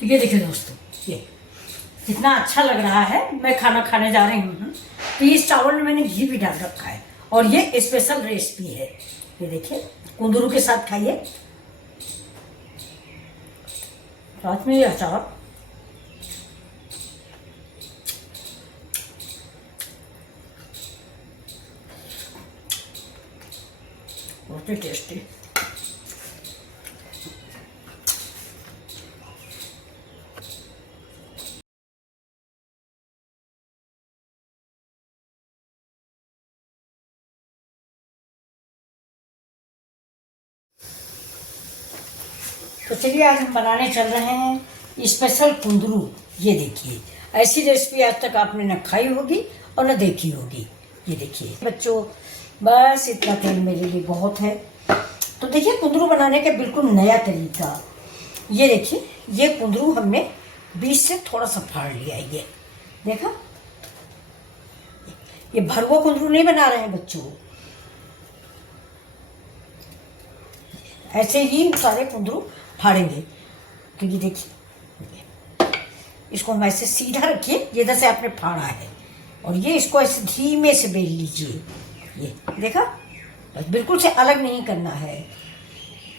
तो ये देखिए दोस्तों, ये कितना अच्छा लग रहा है। मैं खाना खाने जा रही हूँ। तो इस चावल में मैंने घी भी डाल रखा है और ये स्पेशल रेसिपी है। ये देखिए, कुंदरू के साथ खाइए। रात में ये अचार बहुत ही टेस्टी। तो चलिए आज हम बनाने चल रहे हैं स्पेशल कुंदरू। ये देखिए, ऐसी रेसिपी आज तक आपने न खाई होगी और न देखी होगी। ये देखिए बच्चों, बस इतना तेल मेरे लिए बहुत है। तो देखिए, कुंदरू बनाने का बिल्कुल नया तरीका। ये देखिए, ये कुंदरू हमने बीच से थोड़ा सा फाड़ लिया। ये देखा, ये भरवा कुंदरू नहीं बना रहे हैं बच्चों। ऐसे ही सारे कुंदरू फाड़ेंगे। क्योंकि देखिए, इसको हम ऐसे सीधा रखिए, ये इधर से आपने फाड़ा है और ये इसको ऐसे धीमे से बेल लीजिए। ये देखा, बस बिल्कुल से अलग नहीं करना है।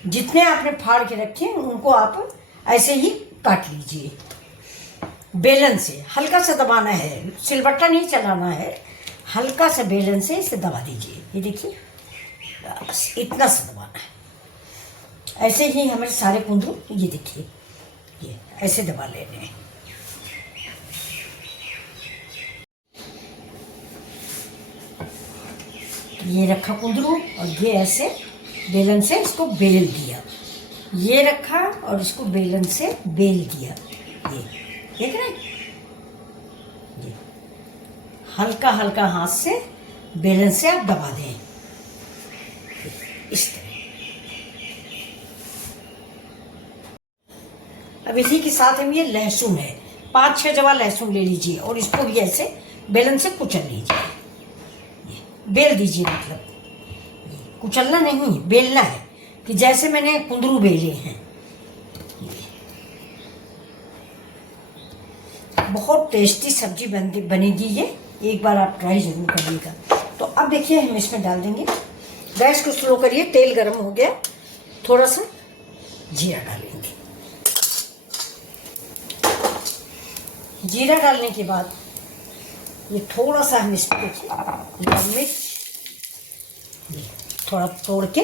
जितने आपने फाड़ के रखे उनको आप ऐसे ही काट लीजिए। बेलन से हल्का सा दबाना है, सिलबट्टा नहीं चलाना है। हल्का सा बेलन से इसे दबा दीजिए। ये देखिए, बस इतना सा दबाना है। ऐसे ही हमारे सारे कुंदरू, ये देखिए, ये ऐसे दबा लेने हैं। ये रखा कुंदरू और ये ऐसे बेलन से इसको बेल दिया। ये रखा और इसको बेलन से बेल दिया। ये देख रहे हैं, ये हल्का हल्का हाथ से बेलन से आप दबा दें इस तरह। अब इसी के साथ हम ये लहसुन है, 5-6 जवा लहसुन ले लीजिए और इसको भी ऐसे बेलन से कुचल लीजिए। बेल दीजिए, मतलब कुचलना नहीं, बेलना है। कि जैसे मैंने कुंदरू बेले हैं। बहुत टेस्टी सब्जी बनेगी ये, एक बार आप ट्राई जरूर करिएगा। तो अब देखिए, हम इसमें डाल देंगे। गैस को स्लो करिए, तेल गर्म हो गया। थोड़ा सा जीरा डालेंगे। जीरा डालने के बाद ये थोड़ा सा हम इसमें देखिए लाल मिर्च, थोड़ा तोड़ के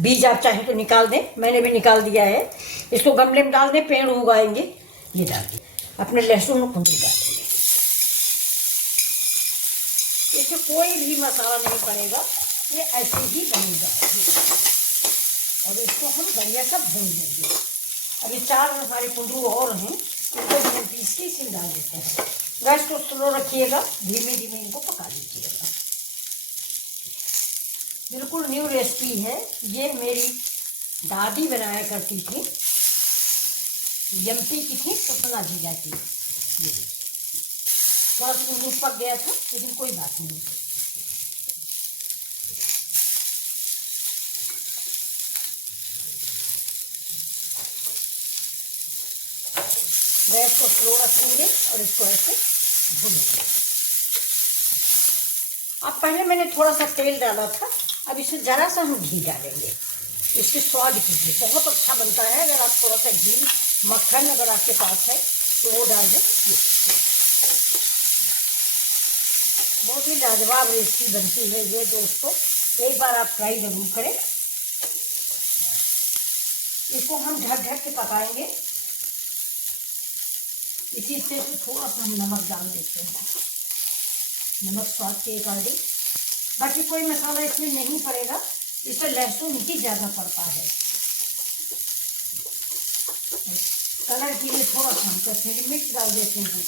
बीज आप चाहे तो निकाल दें, मैंने भी निकाल दिया है। इसको गमले में डाल दें, पेड़ उगाएंगे। ये डाल दें, अपने लहसुन और कुंदरू डाल देंगे। इसमें कोई भी मसाला नहीं पड़ेगा, ये ऐसे ही बनेगा। और इसको हम बढ़िया सा भून लेंगे। अभी 4 हमारे कुंदरू और हैं, इनको हम पीस के इसमें डाल देते हैं। गैस को स्लो रखिएगा, धीमे धीमे इनको पका लीजिएगा। बिल्कुल न्यू रेसिपी है ये, मेरी दादी बनाया करती थी, यमपी की थी, सपना जिला की। थोड़ा सा कुंदरू पक गया था, लेकिन कोई बात नहीं। गैस को स्लो रखेंगे और इसको ऐसे भूनेंगे। अब पहले मैंने थोड़ा सा तेल डाला था, अब इसमें जरा सा हम घी डालेंगे। इसके स्वाद के लिए बहुत अच्छा बनता है। अगर आप थोड़ा सा घी, मक्खन अगर आपके पास है तो वो डाल दें। बहुत ही लाजवाब रेसिपी बनती है ये दोस्तों, एक बार आप ट्राई जरूर करें। इसको हम ढक ढक के पकाएंगे। इसी से थोड़ा सा हम नमक डाल देते हैं, नमक स्वाद के अकॉर्डिंग। बाकी कोई मसाला इसमें नहीं पड़ेगा, इसमें लहसुन ही ज़्यादा पड़ता है। कलर के लिए थोड़ा सा हम कश्मीरी मिर्च डाल देते हैं।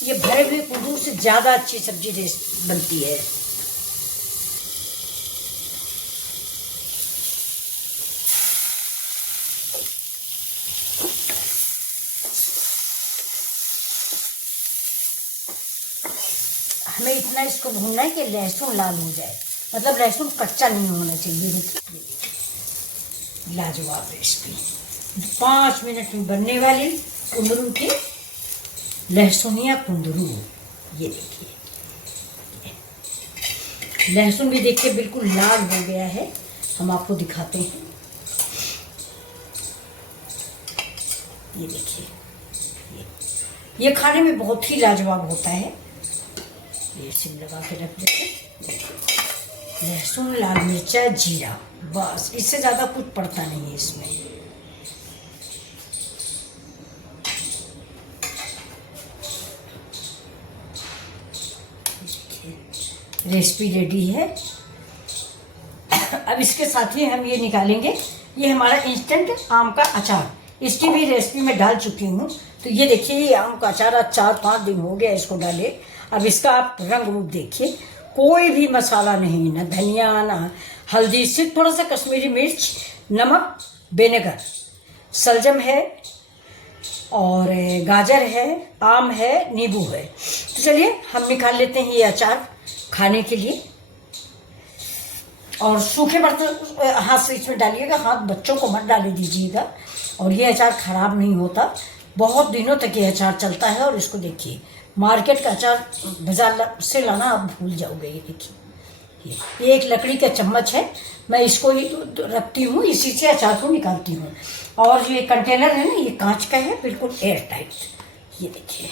ये भरे हुए कुंदरू से ज़्यादा अच्छी सब्जी बनती है। हमें इतना इसको भूनना है कि लहसुन लाल हो जाए, मतलब लहसुन कच्चा नहीं होना चाहिए। देखिए लाजवाब रेसिपी 5 मिनट में बनने वाली कुंदरू की लहसुनिया कुंदरू। ये देखिए लहसुन भी देखिए बिल्कुल लाल हो गया है। हम आपको दिखाते हैं, ये देखिए ये खाने में बहुत ही लाजवाब होता है। ये सिम लगा के रख देते, लहसुन लाल मिर्चा जीरा, बस इससे ज़्यादा कुछ पड़ता नहीं है इसमें। रेसिपी रेडी है। अब इसके साथ ही हम ये निकालेंगे, ये हमारा इंस्टेंट आम का अचार, इसकी भी रेसिपी मैं डाल चुकी हूँ। तो ये देखिए ये आम का अचार आज 4-5 दिन हो गया इसको डाले। अब इसका आप रंग रूप देखिए, कोई भी मसाला नहीं, ना धनिया ना हल्दी, सिर्फ थोड़ा सा कश्मीरी मिर्च, नमक, विनेगर, सलजम है और गाजर है, आम है, नींबू है। तो चलिए हम निकाल लेते हैं ये अचार खाने के लिए। और सूखे बर्तन हाथ से इसमें डालिएगा, हाथ बच्चों को मत डाले दीजिएगा। और ये अचार ख़राब नहीं होता, बहुत दिनों तक ये अचार चलता है। और इसको देखिए, मार्केट का अचार बाजार से लाना आप भूल जाओगे। ये देखिए ये एक लकड़ी का चम्मच है, मैं इसको ही रखती हूँ, इसी से अचार को निकालती हूँ। और जो ये कंटेनर है ना, ये कांच का है, बिल्कुल एयर टाइट। ये देखिए,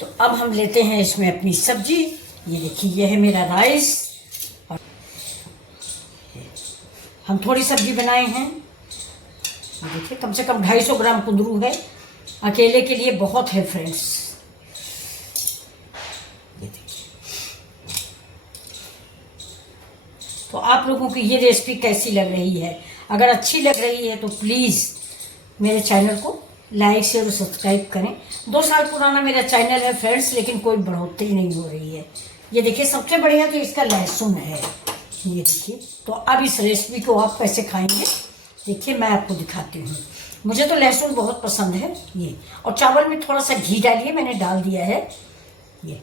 तो अब हम लेते हैं इसमें अपनी सब्जी। ये देखिए ये है मेरा राइस, और हम थोड़ी सब्जी बनाए हैं। ये देखिए कम से कम 250 ग्राम कुंदरू है, अकेले के लिए बहुत है फ्रेंड्स। ये देखिए, तो आप लोगों की ये रेसिपी कैसी लग रही है? अगर अच्छी लग रही है तो प्लीज़ मेरे चैनल को लाइक शेयर और सब्सक्राइब करें। 2 साल पुराना मेरा चैनल है फ्रेंड्स, लेकिन कोई बढ़ोतरी नहीं हो रही है। ये देखिए सबसे बढ़िया तो इसका लहसुन है। ये देखिए, तो अब इस रेसिपी को आप कैसे खाएंगे देखिए, मैं आपको दिखाती हूँ। मुझे तो लहसुन बहुत पसंद है। ये और चावल में थोड़ा सा घी डालिए, मैंने डाल दिया है। ये